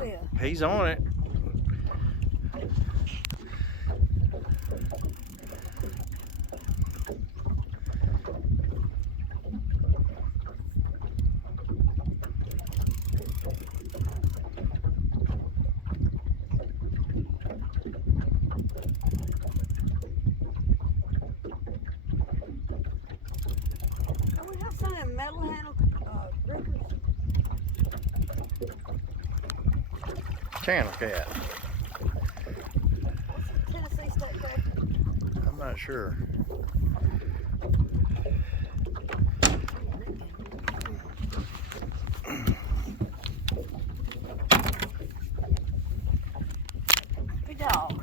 will. He's on it. We have some of them metal handle grippers. Channel cat. What's the Tennessee state there? I'm not sure. Good dog.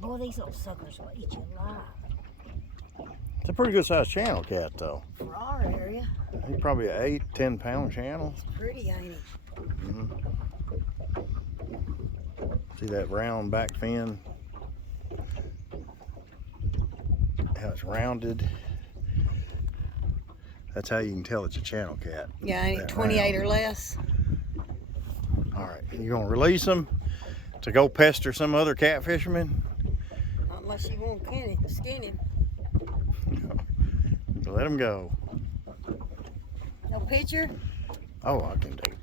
Boy, these little suckers will eat you alive. It's a pretty good sized channel cat though. For our area, He's probably an 8-10 pound channel. pretty, ain't he? See that round back fin? How it's rounded. That's how you can tell it's a channel cat. Yeah, ain't it That 28 round. or less? All right, you're gonna release them to go pester some other cat fisherman? Unless you want to skin him. Let him go. No picture? Oh, I can take a